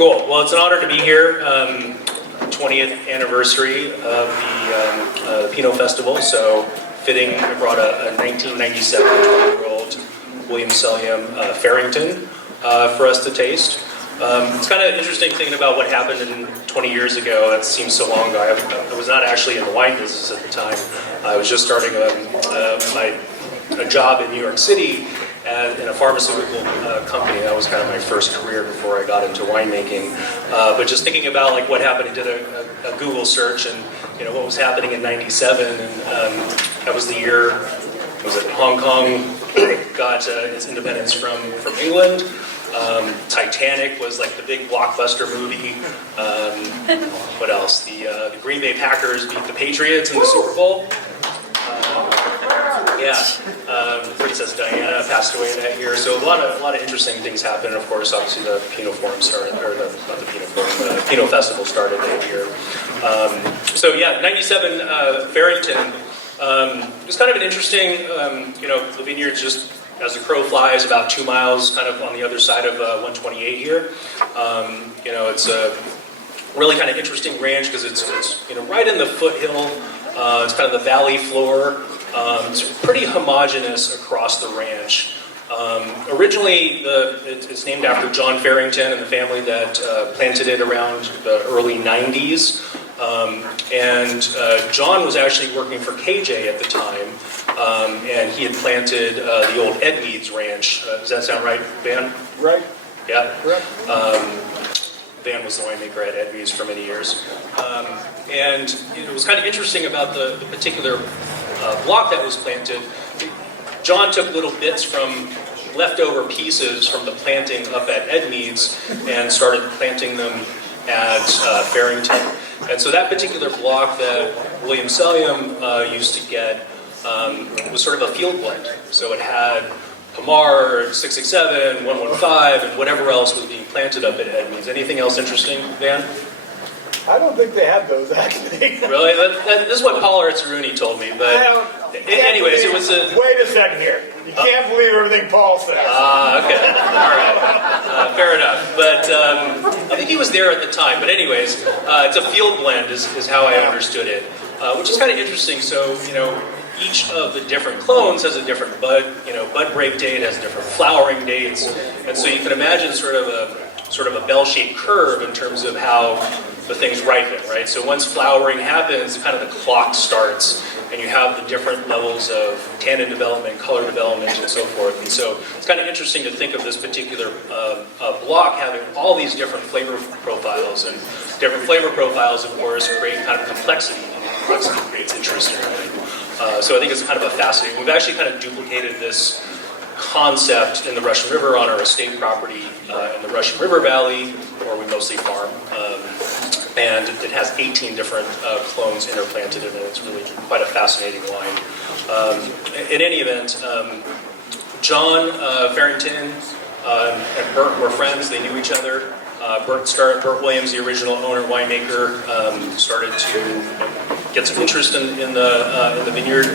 Cool. Well, it's an honor to be here. 20th anniversary of the Pinot Festival. So fitting, I brought a 1997 20-year-old William Sellium Farrington for us to taste. It's kind of interesting thinking about what happened 20 years ago. That seems so long ago. I was not actually in the wine business at the time. I was just starting a job in New York City in a pharmaceutical company. That was kind of my first career before I got into winemaking. But just thinking about like what happened, I did a Google search and what was happening in '97, and that was the year. Was it Hong Kong got its independence from England? Titanic was like the big blockbuster movie. What else? The Green Bay Packers beat the Patriots in the Super Bowl. Princess Diana passed away that year. So a lot of interesting things happened. Of course, obviously the Pinot Forum started, or not the Pinot Forum, the Pinot Festival started that year. So yeah, '97 Farrington. It was kind of an interesting, the vineyard's just as the crow flies, about 2 miles, kind of on the other side of 128 here. It's a really kind of interesting ranch because it's right in the foothill. It's kind of the valley floor. It's pretty homogeneous across the ranch. Originally, it's named after John Farrington and the family that planted it around the early '90s. John was actually working for KJ at the time, and he had planted the old Edmeades Ranch. Does that sound right, Van? Right. Yeah. Correct. Van was the winemaker at Edmeades for many years. And it was kind of interesting about the particular block that was planted. John took little bits from leftover pieces from the planting up at Edmeades and started planting them at Farrington. And so that particular block that William Sellium used to get was sort of a field blend. So it had Hamar, 667, 115, and whatever else was being planted up at Edmeades. Anything else interesting, Van? I don't think they had those, actually. Really? This is what Paul Artsaruni told me. But anyways, it was a... Wait a second here. You can't believe everything Paul says. Okay. All right. Fair enough. But I think he was there at the time. But anyways, it's a field blend is how I understood it, which is kind of interesting. So, each of the different clones has a different bud break date, has different flowering dates. And so you can imagine sort of a bell-shaped curve in terms of how the things ripen, right? So once flowering happens, kind of the clock starts, and you have the different levels of tannin development, color development, and so forth. And so it's kind of interesting to think of this particular block having all these different flavor profiles, and different flavor profiles, of course, create kind of complexity, and complexity creates interest in it. So I think it's kind of a fascinating. We've actually kind of duplicated this concept in the Russian River on our estate property in the Russian River Valley, where we mostly farm. And it has 18 different clones interplanted in it. It's really quite a fascinating wine. In any event, John Farrington and Bert were friends. They knew each other. Bert Williams, the original owner winemaker, started to get some interest in the vineyard.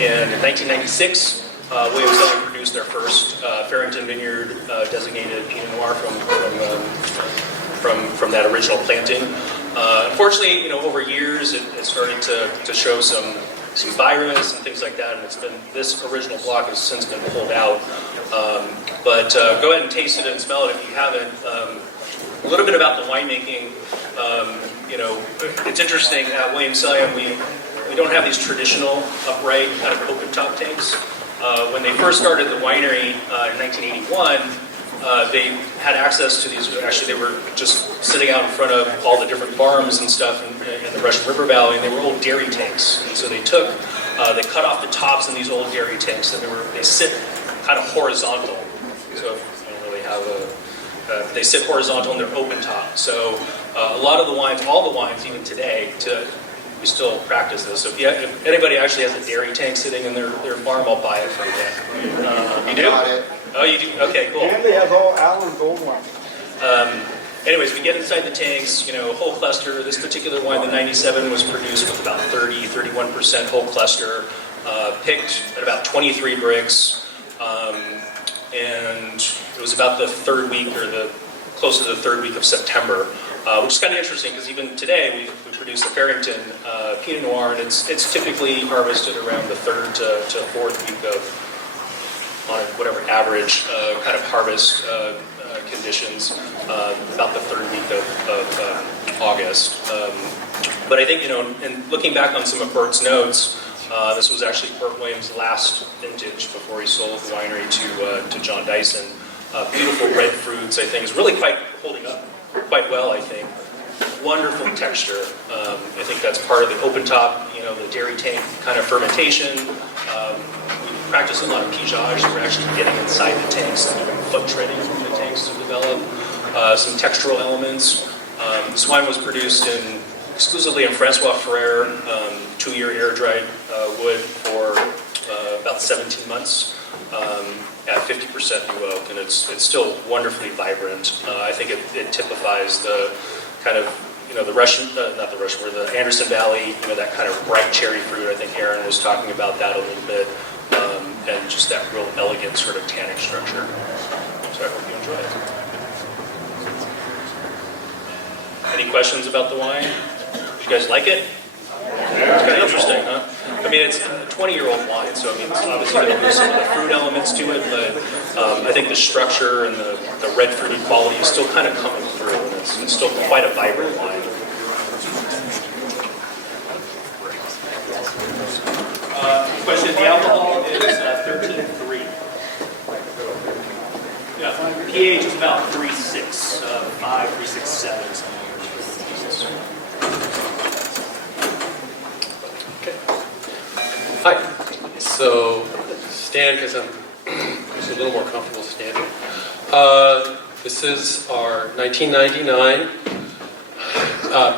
And in 1996, William Sellium produced their first Farrington Vineyard designated Pinot Noir from that original planting. Unfortunately, over years, it started to show some virus and things like that, and this original block has since been pulled out. But go ahead and taste it and smell it if you haven't. A little bit about the winemaking. It's interesting at William Sellium, we don't have these traditional upright kind of open top tanks. When they first started the winery in 1981, they had access to these. Actually, they were just sitting out in front of all the different farms and stuff in the Russian River Valley, and they were old dairy tanks. And so they cut off the tops in these old dairy tanks, and they sit kind of horizontal. So you don't really have they sit horizontal and they're open top. So a lot of the wines, all the wines, even today, we still practice this. So if anybody actually has a dairy tank sitting in their farm, I'll buy it from you. You do? Got it. Oh, you do? Okay, cool. Andy has all Alan's old ones. Anyways, we get inside the tanks, whole cluster. This particular wine, the 97, was produced with about 31% whole cluster, picked at about 23 bricks, and it was about the third week or the close to the third week of September, which is kind of interesting because even today we produce a Farrington Pinot Noir, and it's typically harvested around the third to fourth week of, on whatever average kind of harvest conditions, about the third week of August. But I think, and looking back on some of Bert's notes, this was actually Bert Williams' last vintage before he sold the winery to John Dyson. Beautiful red fruits, I think, is really quite holding up quite well, I think. Wonderful texture. I think that's part of the open top, the dairy tank kind of fermentation. We practice a lot of pigeage, so we're actually getting inside the tanks and doing foot treading in the tanks to develop some textural elements. This wine was produced exclusively in Francois Frere, 2-year air-dried wood for about 17 months at 50% new oak, and it's still wonderfully vibrant. I think it typifies the kind of, the Russian, not the Russian, the Anderson Valley, that kind of bright cherry fruit. I think Aaron was talking about that a little bit, and just that real elegant sort of tannic structure. So I hope you enjoy it. Any questions about the wine? Did you guys like it? It's kind of interesting, huh? I mean, it's a 20-year-old wine, so I mean, it's obviously going to lose some of the fruit elements to it, but I think the structure and the red fruity quality is still kind of coming through, and it's still quite a vibrant wine. Question: the alcohol is 13.3. Yeah, pH is about 3.6, 5, 3.6, 7. Hi. So, stand because I'm just a little more comfortable standing. This is our 1999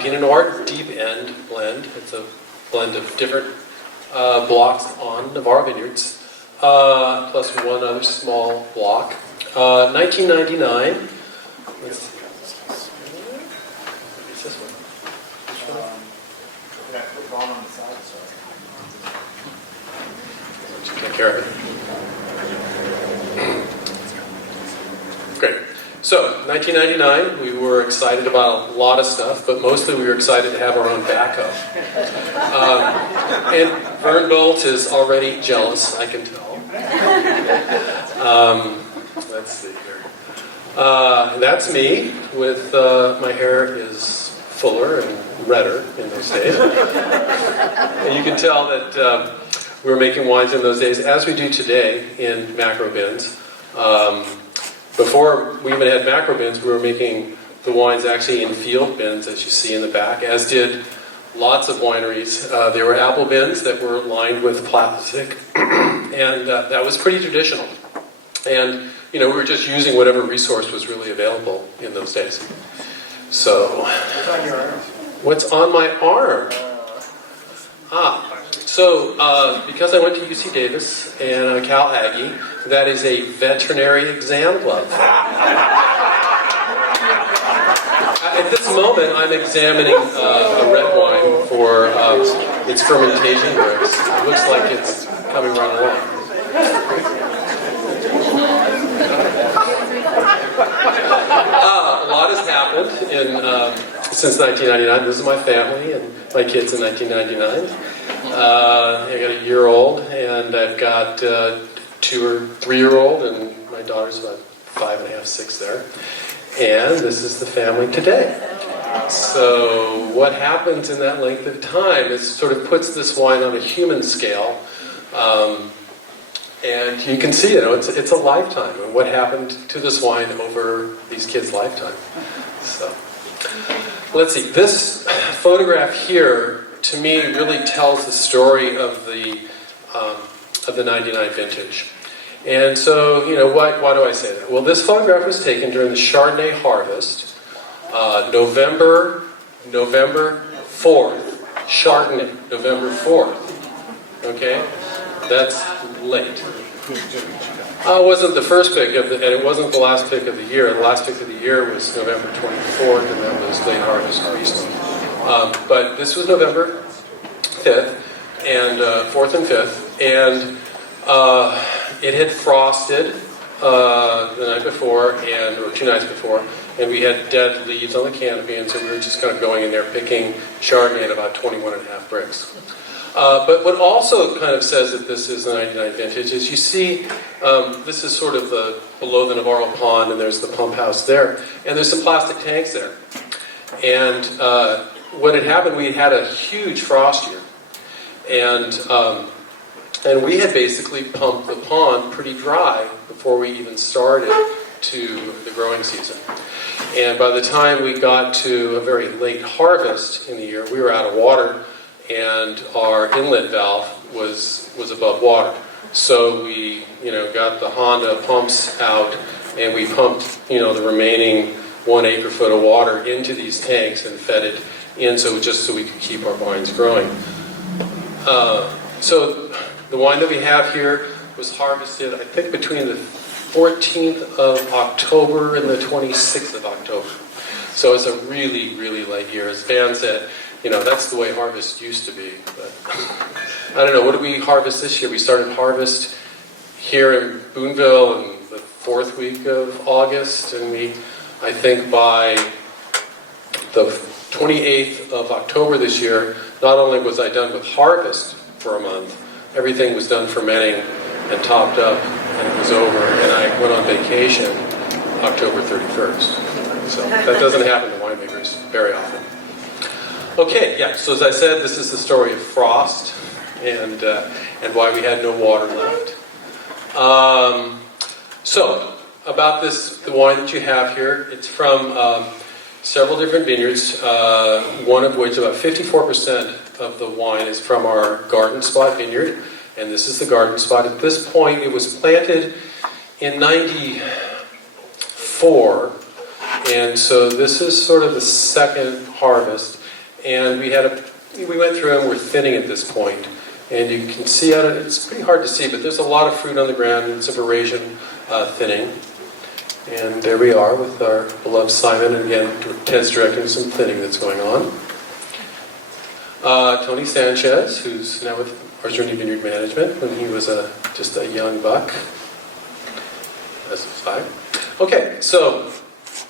Pinot Noir Deep End blend. It's a blend of different blocks on Navarre Vineyards, plus one other small block. 1999. Let's see. It's this one. Take care of it. Great. So, 1999, we were excited about a lot of stuff, but mostly we were excited to have our own backup. And Vern Bolt is already jealous, I can tell. Let's see here. That's me, with my hair is fuller and redder in those days. And you can tell that we were making wines in those days, as we do today, in macro bins. Before we even had macro bins, we were making the wines actually in field bins, as you see in the back, as did lots of wineries. There were apple bins that were lined with plastic, and that was pretty traditional. And, we were just using whatever resource was really available in those days. So, what's on my arm? So, because I went to UC Davis and I'm a Cal Aggie, that is a veterinary exam glove. At this moment, I'm examining a red wine for its fermentation bricks. It looks like it's coming right along. A lot has happened since 1999. This is my family and my kids in 1999. I got a year-old, and I've got 2 or 3-year-old, and my daughter's about 5.5, 6 there. And this is the family today. So what happens in that length of time is sort of puts this wine on a human scale. And you can see, it's a lifetime, and what happened to this wine over these kids' lifetime. So, let's see. This photograph here, to me, really tells the story of the 99 vintage. And so, why do I say that? Well, this photograph was taken during the Chardonnay harvest, November 4th. Chardonnay, November 4th. Okay? That's late. It wasn't the first pick, and it wasn't the last pick of the year. The last pick of the year was November 24th, and that was late harvest Riesling. But this was November 5th, and 4th and 5th, and it had frosted the night before, or 2 nights before, and we had dead leaves on the canopy, and so we were just kind of going in there picking Chardonnay at about 21.5 bricks. But what also kind of says that this is a 99 vintage is you see, this is sort of below the Navarro Pond, and there's the pump house there, and there's some plastic tanks there. And what had happened, we had a huge frost year, and we had basically pumped the pond pretty dry before we even started to the growing season. And by the time we got to a very late harvest in the year, we were out of water, and our inlet valve was above water. So we, got the Honda pumps out, and we pumped, the remaining 1 acre-foot of water into these tanks and fed it in, just so we could keep our vines growing. So the wine that we have here was harvested, I think, between the 14th of October and the 26th of October. So it's a really, really late year. As Van said, that's the way harvest used to be. But I don't know, what did we harvest this year? We started harvest here in Boonville in the 4th week of August, and I think by the 28th of October this year, not only was I done with harvest for a month, everything was done fermenting and topped up, and it was over, and I went on vacation October 31st. So that doesn't happen to winemakers very often. Okay, yeah, so as I said, this is the story of frost and why we had no water left. So, about the wine that you have here, it's from several different vineyards, one of which, about 54% of the wine is from our Garden Spot vineyard, and this is the Garden Spot. At this point, it was planted in 94, and so this is sort of the second harvest, and we went through and we're thinning at this point, and you can see it's pretty hard to see, but there's a lot of fruit on the ground, and it's a veraison thinning. And there we are with our beloved Simon, and again, Ted's directing some thinning that's going on. Tony Sanchez, who's now with our Journey Vineyard Management, when he was just a young buck. As was I. Okay, so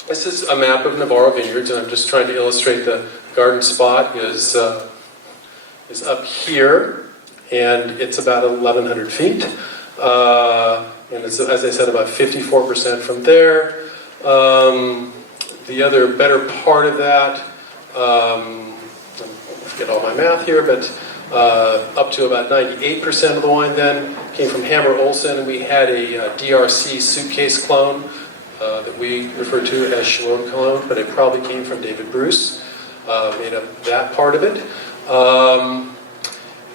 this is a map of Navarro Vineyards, and I'm just trying to illustrate the Garden Spot is up here, and it's about 1,100 feet. And it's, as I said, about 54% from there. The other better part of that, I forget all my math here, but up to about 98% of the wine then came from Hammer Olsen, and we had a DRC suitcase clone that we refer to as Chalone clone, but it probably came from David Bruce, made up that part of it.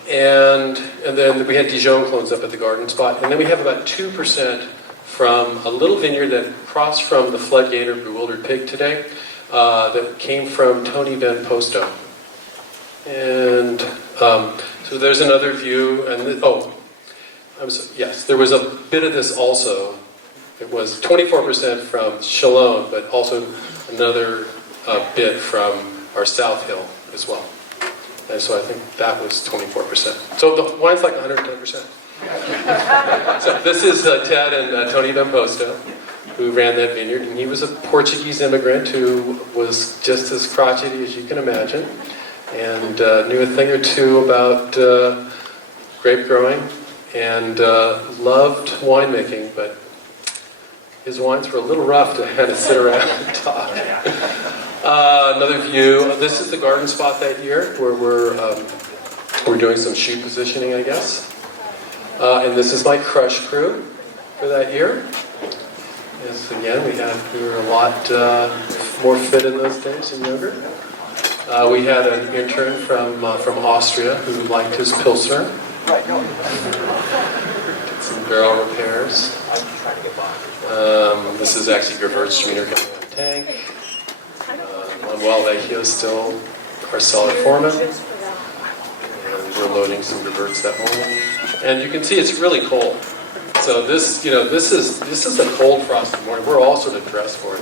And then we had Dijon clones up at the Garden Spot. And then we have about 2% from a little vineyard that crossed from the Floodgate or Bewildered Pig today, that came from Tony Van Posto. And so there's another view. And yes, there was a bit of this also. It was 24% from Chalone, but also another bit from our South Hill as well. And so I think that was 24%. So the wine's like 110%. So this is Ted and Tony Van Posto, who ran that vineyard. And he was a Portuguese immigrant who was just as crotchety as you can imagine, and knew a thing or two about grape growing, and loved winemaking, but his wines were a little rough to kind of sit around and talk. Another view. This is the Garden Spot that year, where we're doing some shoot positioning, I guess. And this is my crush crew for that year. Yes, again, we were a lot more fit in those days and younger. We had an intern from Austria who liked his Pilsner. Did some barrel repairs. This is actually Gewürztraminer coming out of the tank. Manuel Vecchio is still our cellar foreman, and we're loading some Gewürz that morning. And you can see it's really cold. So this is a cold, frosty morning. We're all sort of dressed for it.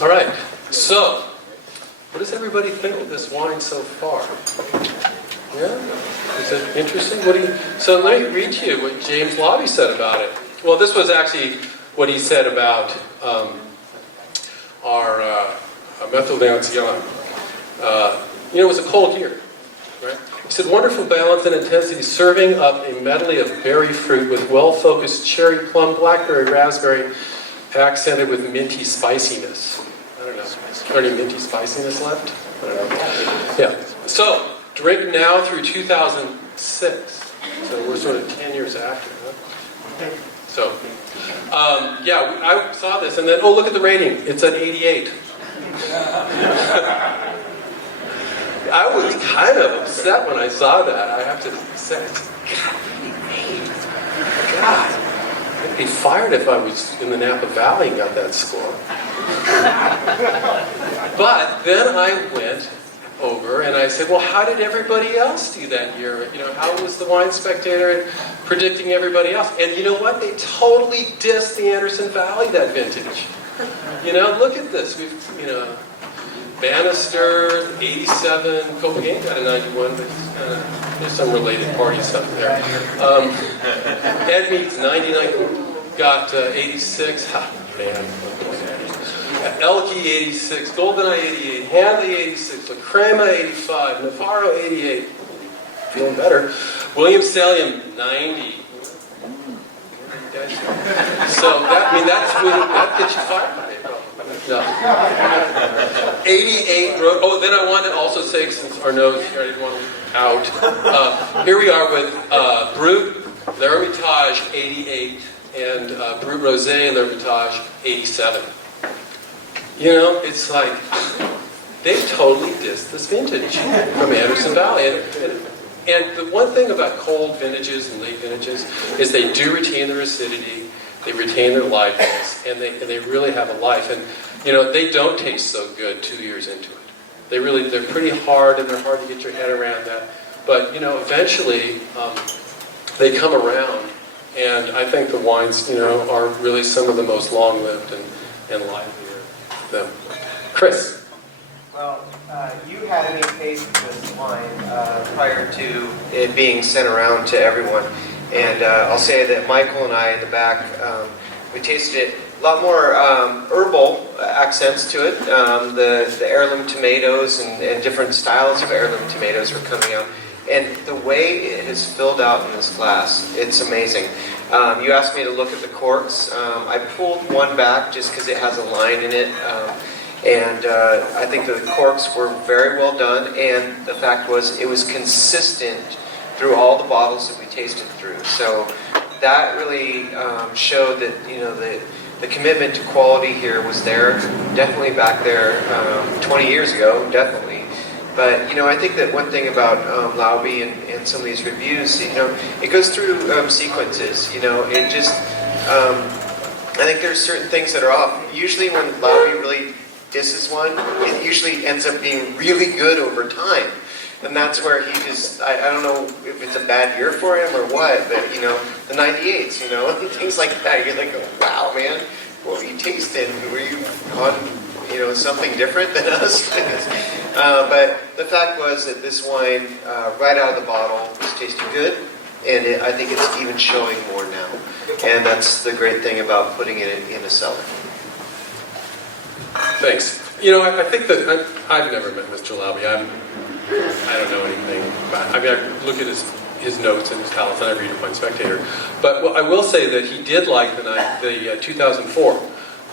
All right. So, what does everybody think of this wine so far? Yeah, is it interesting? So let me read to you what James Lobby said about it. Well, this was actually what he said about our methyldancion. It was a cold year, right? He said, wonderful balance and intensity, serving up a medley of berry fruit with well-focused cherry, plum, blackberry, raspberry, accented with minty spiciness. I don't know, is there any minty spiciness left? I don't know. Yeah, so drink now through 2006. So we're sort of 10 years after, huh? So, yeah, I saw this, and then, oh, look at the rating. It's an 88. I was kind of upset when I saw that, I have to say. God, I'd be fired if I was in the Napa Valley and got that score. But then I went over and I said, well, how did everybody else do that year? How was the Wine Spectator predicting everybody else? And you know what? They totally dissed the Anderson Valley that vintage. Look at this. We've, Bannister, 87, Copenhagen got a 91, but there's some related party stuff there. Edmead's 99 got 86. Ha, man. Elke 86, Goldeneye 88, Hanley 86, La Crema 85, Navarro 88. Feeling better. William Salium 90. So that gets you fired. No. 88 Road. Oh, then I wanted to also say, since our nose here, I didn't want to leave out. Here we are with Brut, L'Hermitage 88, and Brut Rosé and L'Hermitage 87. It's like, they totally dissed this vintage from Anderson Valley. And the one thing about cold vintages and late vintages is they do retain their acidity, they retain their lightness, and they really have a life. And they don't taste so good 2 years into it. They're pretty hard, and they're hard to get your head around that. But eventually they come around, and I think the wines are really some of the most long-lived and livelier of them. Chris. Well, you had any taste of this wine prior to it being sent around to everyone. And I'll say that Michael and I in the back, we tasted it. A lot more herbal accents to it. The heirloom tomatoes and different styles of heirloom tomatoes were coming out. And the way it is filled out in this glass, it's amazing. You asked me to look at the corks. I pulled one back just because it has a line in it. And I think the corks were very well done. And the fact was, it was consistent through all the bottles that we tasted through. So that really showed that the commitment to quality here was there, definitely back there 20 years ago, definitely. But I think that one thing about Laube and some of these reviews, it goes through sequences. It just I think there's certain things that are off. Usually when Laube really disses one, it usually ends up being really good over time. And that's where he just, I don't know if it's a bad year for him or what, but, the 98s, and things like that. You're like, oh, wow, man, what were you tasting? Were you on, something different than us? But the fact was that this wine, right out of the bottle, was tasting good, and I think it's even showing more now. And that's the great thing about putting it in a cellar. Thanks. I think that I've never met Mr. Laube. I don't know anything about it. I look at his notes and his palettes, and I read Wine Spectator. But I will say that he did like the 2004,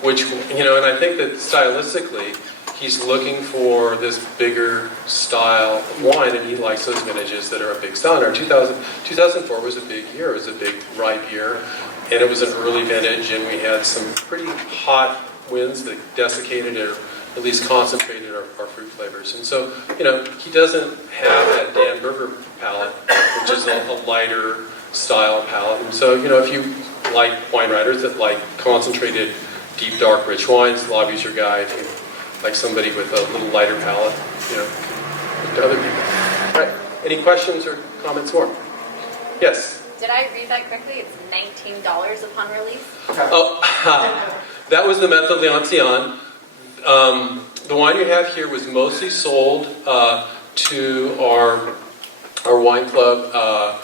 which, and I think that stylistically, he's looking for this bigger style of wine, and he likes those vintages that are a big style. And our 2004 was a big year. It was a big ripe year, and it was an early vintage, and we had some pretty hot winds that desiccated or at least concentrated our fruit flavors. And so, he doesn't have that Dan Berger palate, which is a lighter style palate. And so, if you like wine writers that like concentrated, deep, dark, rich wines, Laube's your guy. If you like somebody with a little lighter palate, to other people. All right. Any questions or comments more? Yes? Did I read that correctly? It's $19 upon release? Oh, that was the Method Leoncian. The wine you have here was mostly sold to our wine club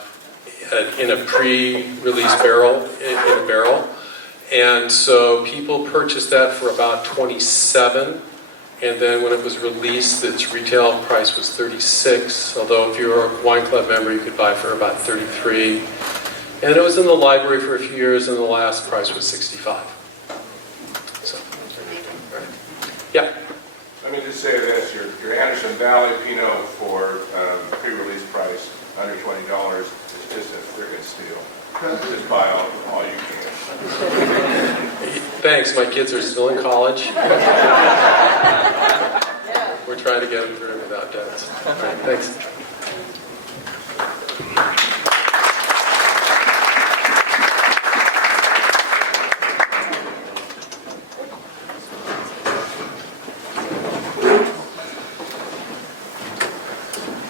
in a pre-release barrel, in a barrel. And so people purchased that for about 27, and then when it was released, its retail price was 36, although if you were a wine club member, you could buy for about 33. And it was in the library for a few years, and the last price was 65. So, yeah. Let me just say this, your Anderson Valley Pinot for pre-release price under $20 is just a friggin' steal. Just buy all you can. Thanks, my kids are still in college. We're trying to get them through without debts. All right, thanks.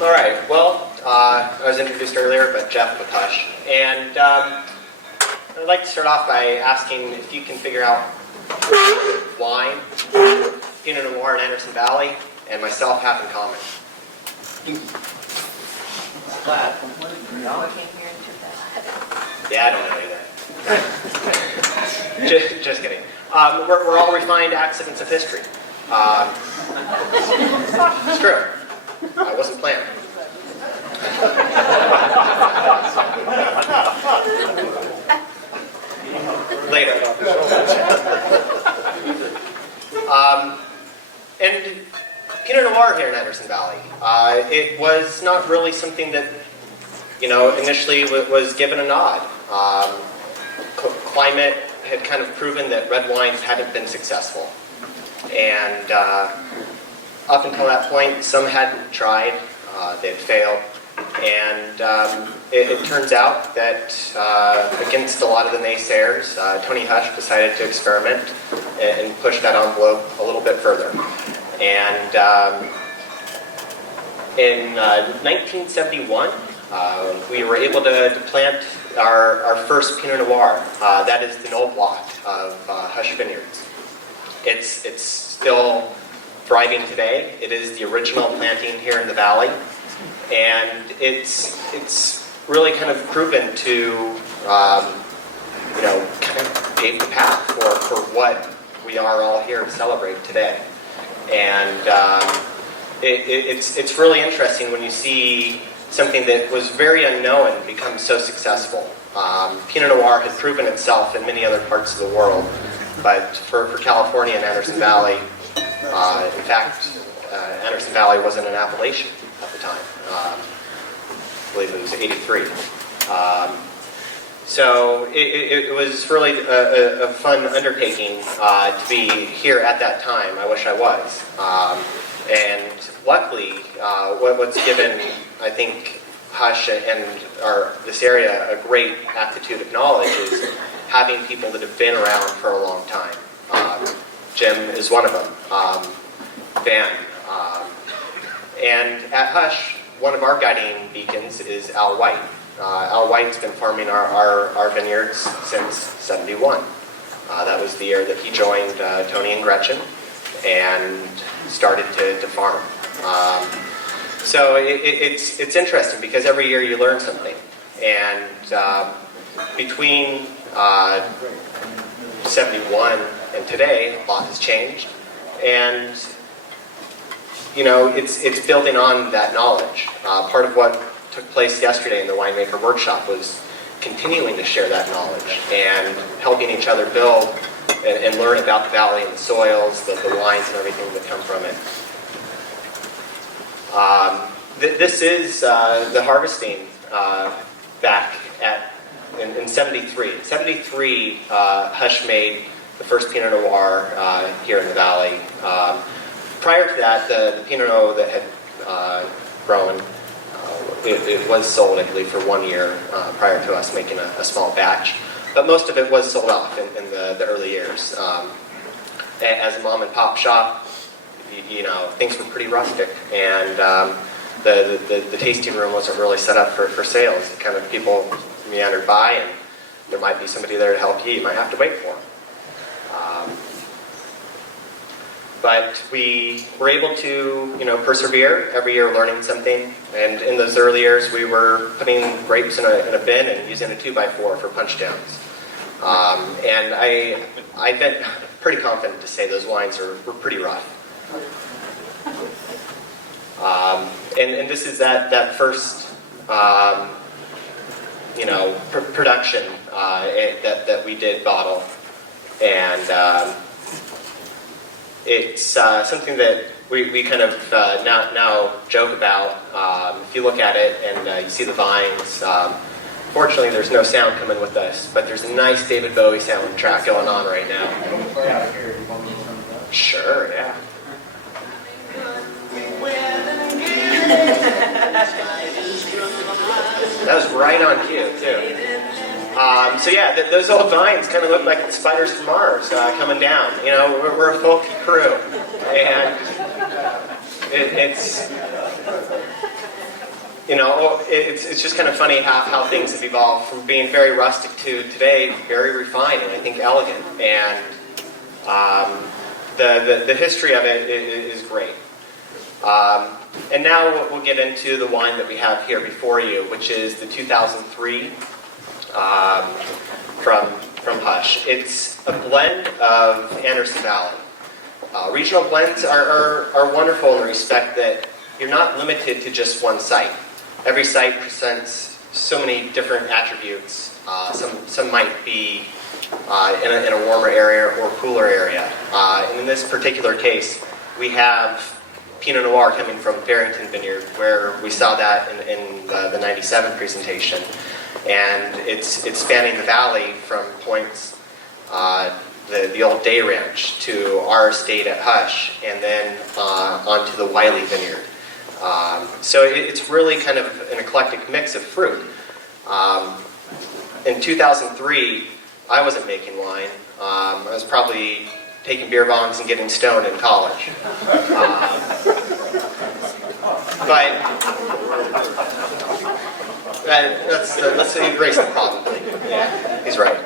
All right, well, I was introduced earlier, but Jeff with Hush. And I'd like to start off by asking if you can figure out wine, Pinot Noir in Anderson Valley, and myself have in common. Yeah, I don't know either. just kidding. We're all refined accidents of history. It's true. I wasn't planned. Later. And Pinot Noir here in Anderson Valley. It was not really something that, initially was given a nod. Climate had kind of proven that red wines hadn't been successful. And up until that point, some hadn't tried, they'd failed. And it turns out that against a lot of the naysayers, Tony Hush decided to experiment and push that envelope a little bit further. And in 1971, we were able to plant our first Pinot Noir. That is the Knoll Block of Hush Vineyards. It's still thriving today. It is the original planting here in the valley. And it's really kind of proven to, kind of pave the path for what we are all here to celebrate today. And it's really interesting when you see something that was very unknown become so successful. Pinot Noir has proven itself in many other parts of the world, but for California and Anderson Valley, in fact, Anderson Valley wasn't an appellation at the time. I believe it was 83. So it was really a fun undertaking to be here at that time. I wish I was. And luckily, what's given, I think, Hush and this area a great aptitude of knowledge is having people that have been around for a long time. Jim is one of them. Van. And at Hush, one of our guiding beacons is Al White. Al White's been farming our vineyards since '71. That was the year that he joined Tony and Gretchen and started to farm. So it's interesting because every year you learn something. And between 71 and today, a lot has changed. And it's building on that knowledge. Part of what took place yesterday in the winemaker workshop was continuing to share that knowledge and helping each other build and learn about the valley and the soils, the wines and everything that come from it. This is the harvesting back in '73. In '73, Hush made the first Pinot Noir here in the valley. Prior to that, the Pinot Noir that had grown, it was sold, I believe, for 1 year prior to us making a small batch. But most of it was sold off in the early years. As a mom and pop shop, things were pretty rustic, and the tasting room wasn't really set up for sales. Kind of people meandered by, and there might be somebody there to help you. You might have to wait for them. But we were able to, persevere every year, learning something. And in those early years, we were putting grapes in a bin and using a 2x4 for punch downs. And I've been pretty confident to say those wines were pretty rough. And this is that first, production that we did bottle, and it's something that we kind of now joke about. If you look at it and you see the vines, fortunately there's no sound coming with this, but there's a nice David Bowie soundtrack going on right now. Sure, yeah. That was right on cue, too. So yeah, those old vines kind of look like the spiders from Mars coming down. You know, we're a folky crew, and it's just kind of funny how things have evolved from being very rustic to today very refined and I think elegant. And the history of it is great. And now we'll get into the wine that we have here before you, which is the 2003 from Hush. It's a blend of Anderson Valley. Regional blends are wonderful in the respect that you're not limited to just one site. Every site presents so many different attributes. Some might be in a warmer area or cooler area. And in this particular case, we have Pinot Noir coming from Barrington Vineyard, where we saw that in the 97 presentation. And it's spanning the valley from points, the old Day Ranch, to our estate at Hush, and then onto the Wiley Vineyard. So it's really kind of an eclectic mix of fruit. In 2003, I wasn't making wine. I was probably taking beer bongs and getting stoned in college. But let's erase the problem. Yeah, he's right.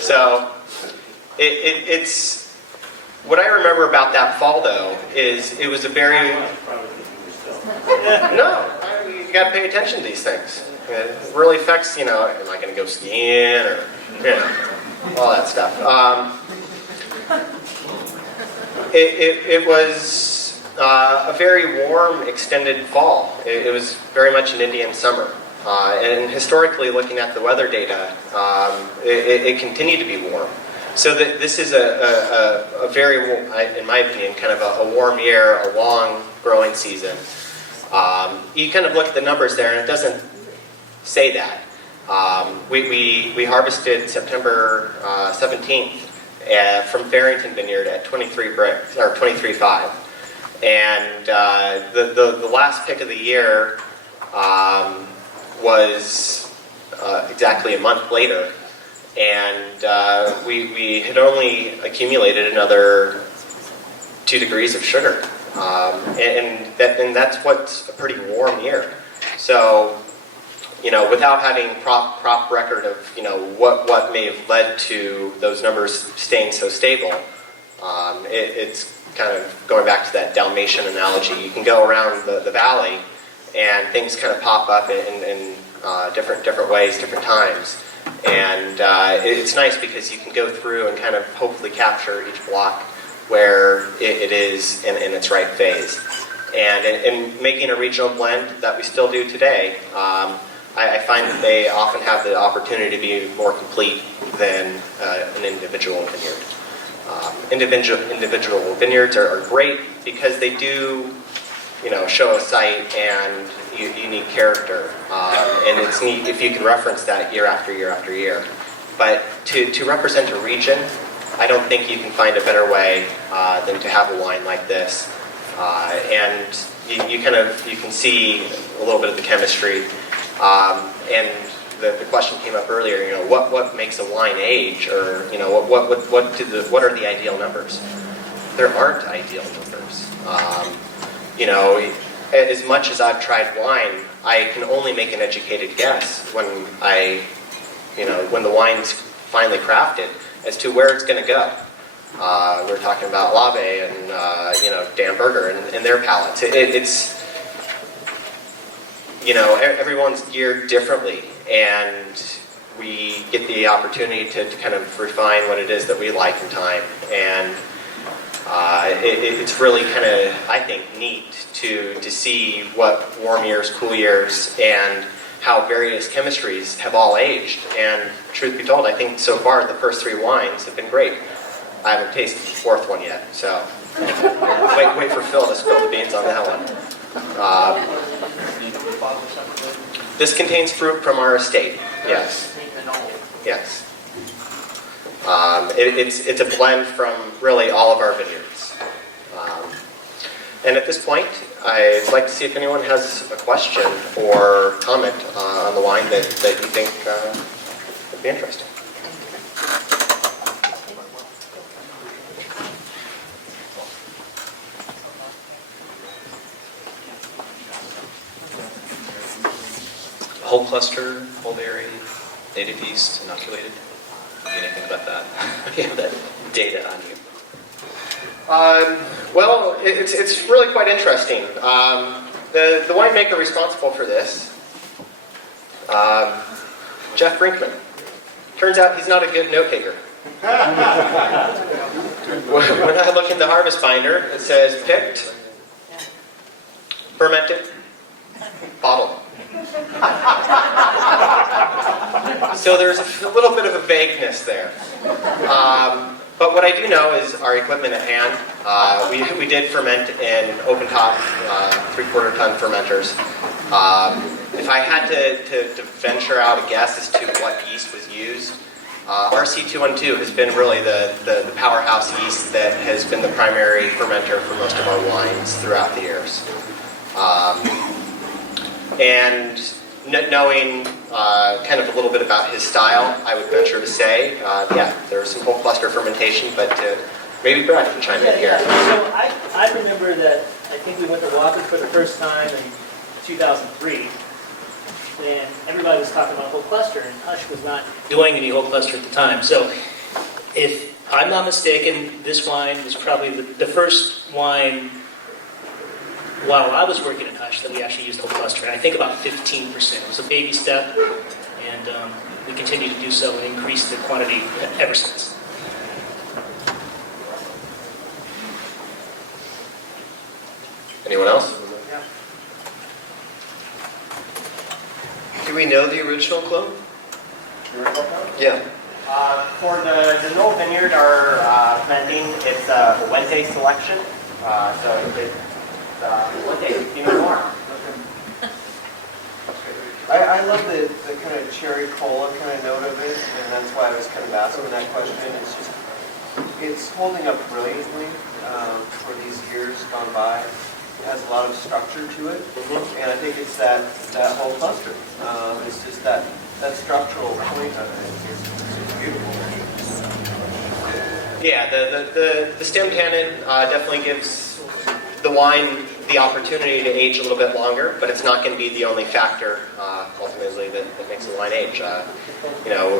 So it's what I remember about that fall, though, is it was a very you got to pay attention to these things. It really affects, am I going to go skiing or all that stuff. It was a very warm, extended fall. It was very much an Indian summer. And historically, looking at the weather data, it continued to be warm. So this is a very, in my opinion, kind of a warm year, a long growing season. You kind of look at the numbers there, and it doesn't say that. We harvested September 17th from Barrington Vineyard at 23.5, and the last pick of the year was exactly a month later, and we had only accumulated another 2 degrees of sugar, and that's what's a pretty warm year. So, without having prop record of, what may have led to those numbers staying so stable, it's kind of going back to that Dalmatian analogy. You can go around the valley and things kind of pop up in different ways, different times. And it's nice because you can go through and kind of hopefully capture each block where it is in its right phase. And in making a regional blend that we still do today, I find that they often have the opportunity to be more complete than an individual vineyard. Individual vineyards are great because they do, show a site and unique character, and it's neat if you can reference that year after year after year. But to represent a region, I don't think you can find a better way than to have a wine like this, and you can see a little bit of the chemistry. And the question came up earlier. What makes a wine age, or what are the ideal numbers? There aren't ideal numbers. As much as I've tried wine, I can only make an educated guess when when the wine's finally crafted as to where it's going to go. We're talking about Labe and Dan Berger and their palates. It's everyone's geared differently, and we get the opportunity to kind of refine what it is that we like in time. And it's really kind of, I think, neat to see what warm years, cool years, and how various chemistries have all aged. And truth be told, I think so far the first 3 wines have been great. I haven't tasted the 4th one yet, so wait for Phil to spill the beans on that one. This contains fruit from our estate. Yes. Yes. It's a blend from really all of our vineyards. And at this point, I'd like to see if anyone has a question or comment on the wine that you think would be interesting. Whole cluster, whole berry, native yeast, inoculated. Anything about that? You have that data on you. Well, it's really quite interesting. The winemaker responsible for this, Jeff Brinkman. Turns out he's not a good note taker. When I look in the harvest binder, it says picked, fermented, bottled. So there's a little bit of a vagueness there. But what I do know is our equipment at hand. We did ferment in open top 3/4 ton fermenters. If I had to venture out a guess as to what yeast was used, RC212 has been really the powerhouse yeast that has been the primary fermenter for most of our wines throughout the years. And knowing kind of a little bit about his style, I would venture to say, yeah, there's some whole cluster fermentation, but maybe Brad can chime in here. So I remember that I think we went to Walker for the first time in 2003, and everybody was talking about whole cluster, and Hush was not doing any whole cluster at the time. So if I'm not mistaken, this wine was probably the first wine while I was working at Hush that we actually used whole cluster, and I think about 15%. It was a baby step, and we continue to do so and increase the quantity ever since. Anyone else? Do we know the original clone? Yeah. For the Knoll Vineyard, our planting, it's a Fuente selection. So it's Fuente Pinot Noir. I love the kind of cherry cola kind of note of it, and that's why I was kind of asking that question. It's holding up brilliantly for these years gone by. It has a lot of structure to it, and I think it's that whole cluster. It's just that structural point of it. It's beautiful. Yeah, the stem tannin definitely gives the wine the opportunity to age a little bit longer, but it's not going to be the only factor ultimately that makes the wine age.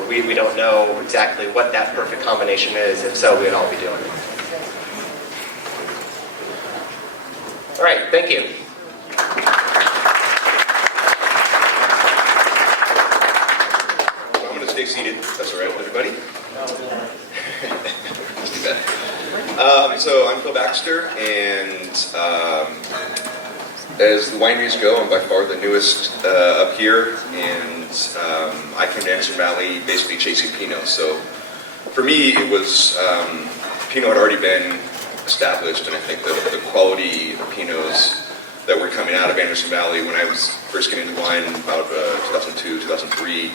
We don't know exactly what that perfect combination is. If so, we'd all be doing it. All right, thank you. I'm going to stay seated, if that's all right with everybody. Let's do that. So I'm Phil Baxter, and as the wineries go, I'm by far the newest up here, and I came to Anderson Valley basically chasing Pinot. So for me, it was, Pinot had already been established, and I think the quality of Pinots that were coming out of Anderson Valley when I was first getting into wine about 2002, 2003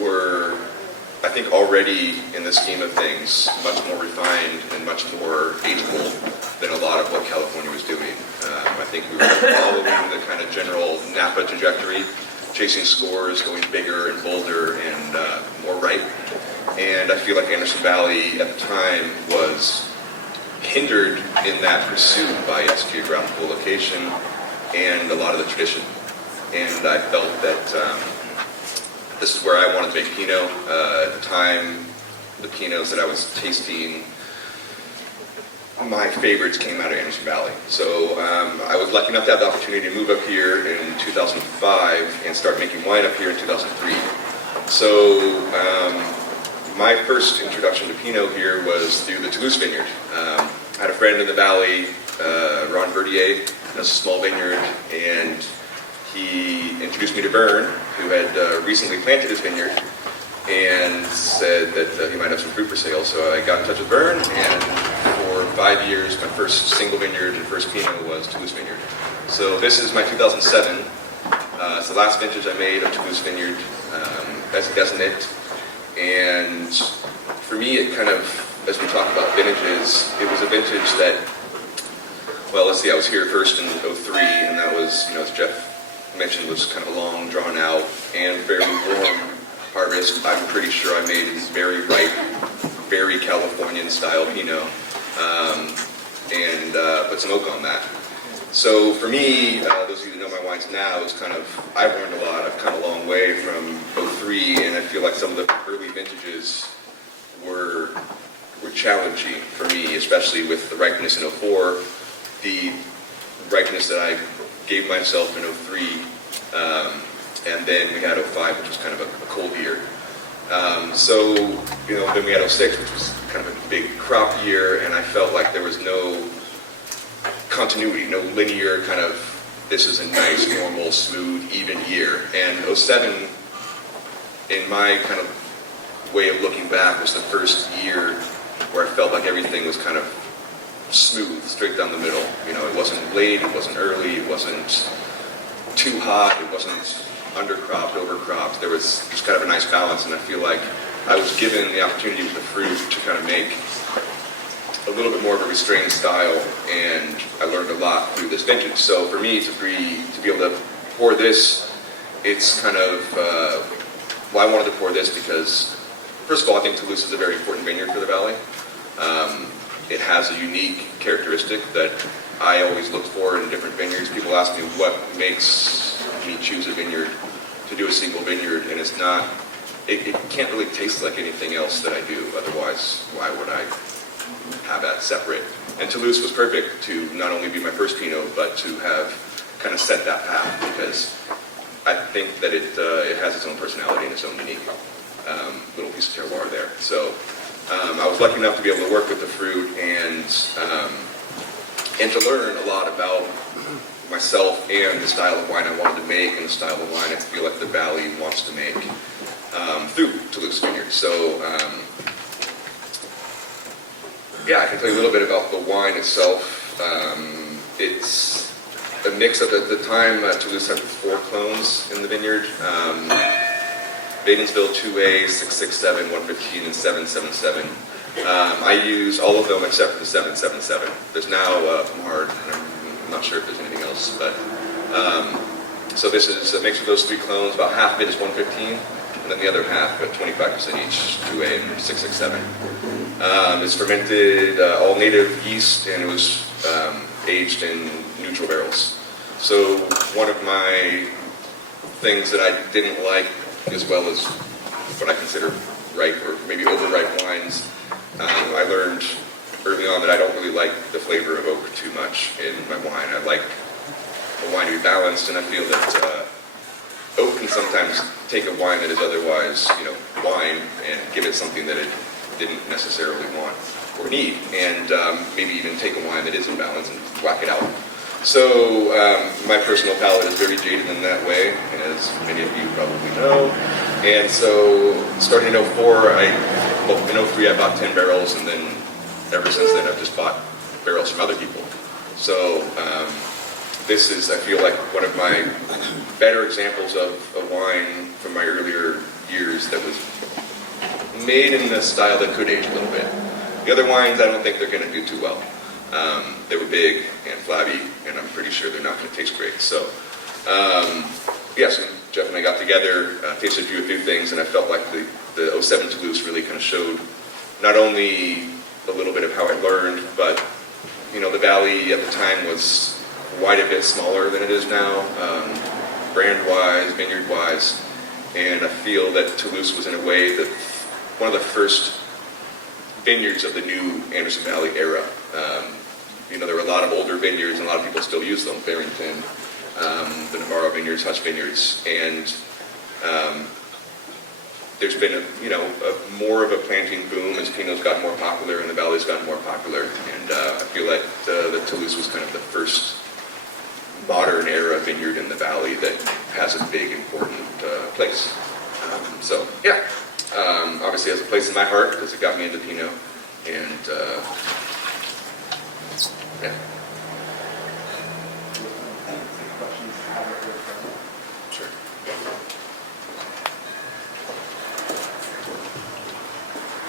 were, I think, already in the scheme of things much more refined and much more ageable than a lot of what California was doing. I think we were following the kind of general Napa trajectory, chasing scores, going bigger and bolder and more ripe. And I feel like Anderson Valley at the time was hindered in that pursuit by its geographical location and a lot of the tradition. And I felt that this is where I wanted to make Pinot. At the time, the Pinots that I was tasting my favorites came out of Anderson Valley. So I was lucky enough to have the opportunity to move up here in 2005 and start making wine up here in 2003. So my first introduction to Pinot here was through the Toulouse vineyard. I had a friend in the valley, Ron Verdier, has a small vineyard, and he introduced me to Vern, who had recently planted his vineyard, and said that he might have some fruit for sale. So I got in touch with Vern, and for 5 years, my first single vineyard and first Pinot was Toulouse Vineyard. So this is my 2007. It's the last vintage I made of Toulouse Vineyard as a designate. And for me, it kind of, as we talk about vintages, it was a vintage that, well, let's see, I was here first in 03, and that was, as Jeff mentioned, was kind of a long, drawn out, and very warm harvest. I'm pretty sure I made this very ripe, very Californian style Pinot, and put some oak on that. So for me, those of you that know my wines now, it's kind of, I've learned a lot. I've come a long way from 03, and I feel like some of the early vintages were challenging for me, especially with the ripeness in 04, the ripeness that I gave myself in 03, and then we had 05, which was kind of a cold year. So, then we had 06, which was kind of a big crop year, and I felt like there was no continuity, no linear kind of, this is a nice, normal, smooth, even year. And 07, in my kind of way of looking back, was the first year where I felt like everything was kind of smooth, straight down the middle. It wasn't late, it wasn't early, it wasn't too hot, it wasn't undercropped, overcropped. There was just kind of a nice balance, and I feel like I was given the opportunity with the fruit to kind of make a little bit more of a restrained style, and I learned a lot through this vintage. So for me to be able to pour this, it's kind of, I wanted to pour this because, first of all, I think Toulouse is a very important vineyard for the valley. It has a unique characteristic that I always look for in different vineyards. People ask me what makes me choose a vineyard to do a single vineyard, and it's not, it can't really taste like anything else that I do. Otherwise, why would I have that separate? And Toulouse was perfect to not only be my first Pinot, but to have kind of set that path, because I think that it has its own personality and its own unique little piece of terroir there. So I was lucky enough to be able to work with the fruit and to learn a lot about myself and the style of wine I wanted to make, and the style of wine I feel like the Valley wants to make through Toulouse Vineyard. So I can tell you a little bit about the wine itself. It's a mix of, at the time, Toulouse had 4 clones in the vineyard. Baden'sville 2A, 667, 115, and 777. I use all of them except for the 777. There's now Pomard, and I'm not sure if there's anything else, but so this is a mix of those 3 clones. About half of it is 115, and then the other half, about 25% each, 2A and 667. It's fermented all native yeast, and it was aged in neutral barrels. So one of my things that I didn't like, as well as what I consider ripe or maybe overripe wines, I learned early on that I don't really like the flavor of oak too much in my wine. I like a wine to be balanced, and I feel that oak can sometimes take a wine that is otherwise, wine, and give it something that it didn't necessarily want or need, and maybe even take a wine that is in balance and whack it out. So my personal palate is very jaded in that way, as many of you probably know. And so starting in 04, in 03 I bought 10 barrels, and then ever since then I've just bought barrels from other people. So this is, I feel like, one of my better examples of a wine from my earlier years that was made in the style that could age a little bit. The other wines, I don't think they're going to do too well. They were big and flabby, and I'm pretty sure they're not going to taste great. So, yes, and Jeff and I got together, tasted a few things, and I felt like the 07 Toulouse really kind of showed not only a little bit of how I learned, but, the Valley at the time was quite a bit smaller than it is now, brand-wise, vineyard-wise, and I feel that Toulouse was in a way that one of the first vineyards of the new Anderson Valley era. There were a lot of older vineyards, and a lot of people still use them. Barrington, the Navarro vineyards, Hutch vineyards, and there's been more of a planting boom as Pinot's gotten more popular and the Valley's gotten more popular. And I feel like that Toulouse was kind of the first modern era vineyard in the Valley that has a big, important place. Obviously has a place in my heart because it got me into Pinot. And yeah. Sure.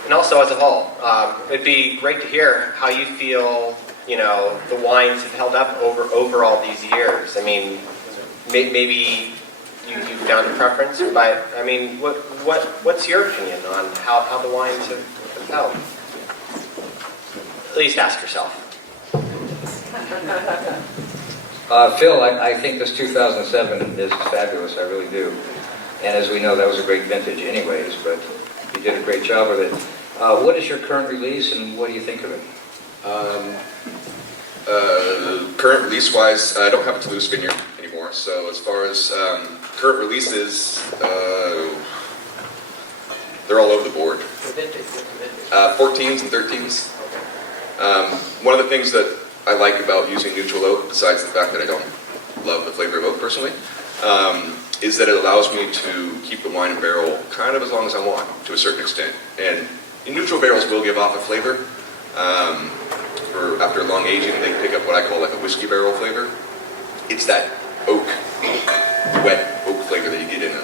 And also as a whole, it'd be great to hear how you feel, the wines have held up over all these years. I mean, maybe you found a preference, but I mean, what's your opinion on how the wines have held? At least ask yourself. Phil, I think this 2007 is fabulous, I really do. And as we know, that was a great vintage anyways, but you did a great job with it. What is your current release and what do you think of it? Current release-wise, I don't have a Toulouse vineyard anymore, so as far as current releases, they're all over the board. 14s and 13s. One of the things that I like about using neutral oak, besides the fact that I don't love the flavor of oak personally, is that it allows me to keep the wine in barrel kind of as long as I want, to a certain extent. And neutral barrels will give off a flavor. After a long aging, they pick up what I call like a whiskey barrel flavor. It's that oak, wet oak flavor that you get in a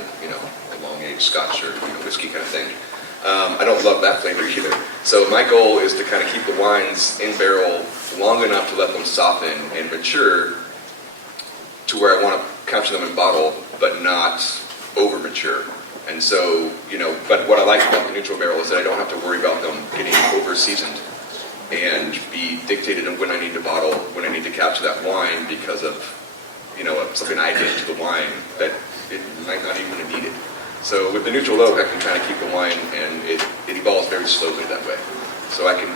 long-aged Scotch or whiskey kind of thing. I don't love that flavor either. So my goal is to kind of keep the wines in barrel long enough to let them soften and mature to where I want to capture them in bottle, but not over mature. And so, but what I like about the neutral barrel is that I don't have to worry about them getting over seasoned and be dictated on when I need to bottle, when I need to capture that wine because of, something I did to the wine that it might not even have needed. So with the neutral oak, I can kind of keep the wine, and it evolves very slowly that way. So I can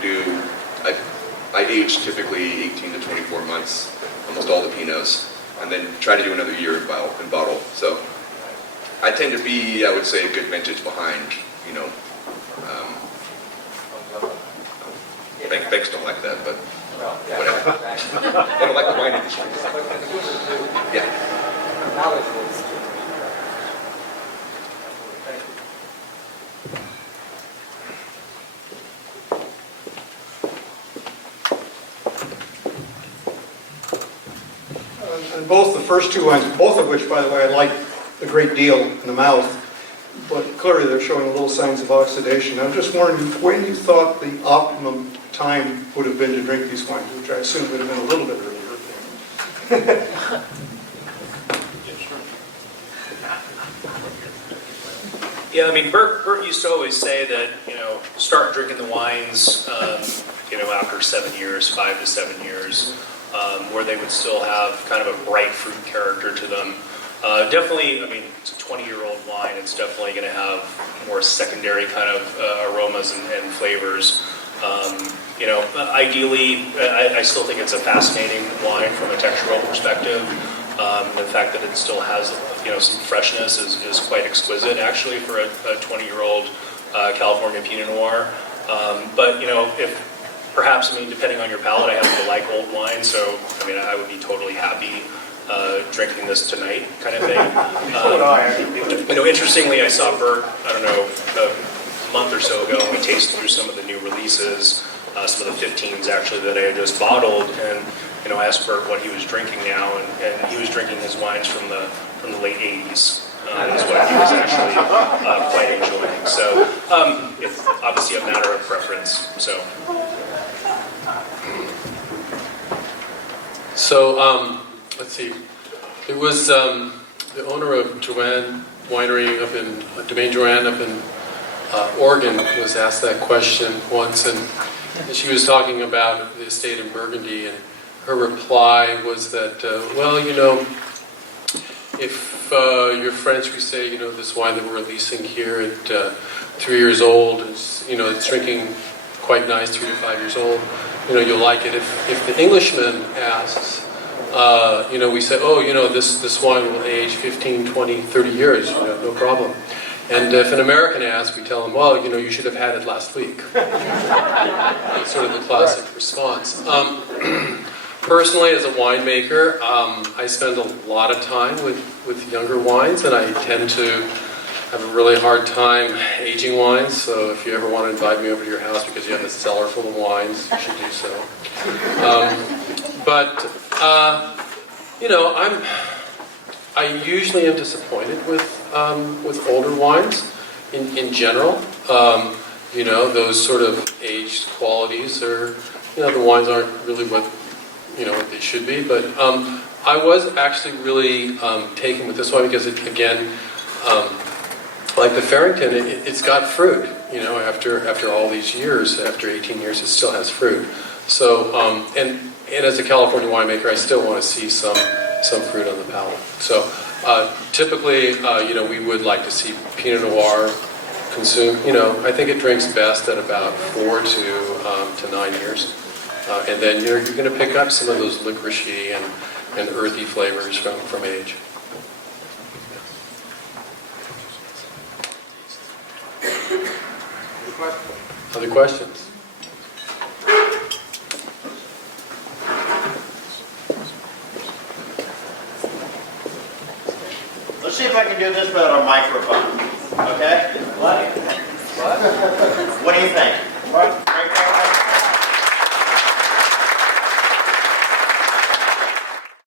I age typically 18 to 24 months, almost all the Pinots, and then try to do another year in bottle. So I tend to be, I would say, a good vintage behind, Banks don't like that, but whatever. They don't like the wine industry. Yeah. And both the first two wines, both of which, by the way, I like a great deal in the mouth, but clearly they're showing little signs of oxidation. I'm just wondering when you thought the optimum time would have been to drink these wines, which I assume would have been a little bit earlier. Yeah, I mean, Bert used to always say that, start drinking the wines, after 7 years, 5 to 7 years, where they would still have kind of a bright fruit character to them. Definitely, I mean, it's a 20-year-old wine. It's definitely going to have more secondary kind of aromas and flavors. Ideally, I still think it's a fascinating wine from a textural perspective. The fact that it still has, some freshness is quite exquisite, actually, for a 20-year-old California Pinot Noir. But, if perhaps, depending on your palate, I happen to like old wine, so, I would be totally happy drinking this tonight, kind of thing. Interestingly, I saw Bert, a month or so ago, and we tasted through some of the new releases, some of the 15s actually that I had just bottled, and I asked Bert what he was drinking now, and he was drinking his wines from the late 80s. Is what he was actually quite enjoying. So it's obviously a matter of preference. So let's see. It was the owner of Joanne Winery up in Domaine Joanne up in Oregon was asked that question once, and she was talking about the estate in Burgundy, and her reply was that, if you're French, we say, this wine that we're releasing here at 3 years old, it's drinking quite nice, 3 to 5 years old. you'll like it. If the Englishman asks, we say, oh, this wine will age 15, 20, 30 years, no problem. And if an American asks, we tell them, well, you should have had it last week. That's sort of the classic response. Personally, as a winemaker, I spend a lot of time with younger wines, and I tend to have a really hard time aging wines. So if you ever want to invite me over to your house because you have a cellar full of wines, you should do so. I usually am disappointed with older wines in general. Those sort of aged qualities are, the wines aren't really what they should be. But I was actually really taken with this wine because like the Farrington, it's got fruit. After all these years, after 18 years, it still has fruit. So, and as a California winemaker, I still want to see some fruit on the palate. So, typically, we would like to see Pinot Noir consumed. I think it drinks best at about 4 to 9 years, and then you're going to pick up some of those licoricey and earthy flavors from age. Other questions? Let's see if I can do this without a microphone. Okay? What? What do you think?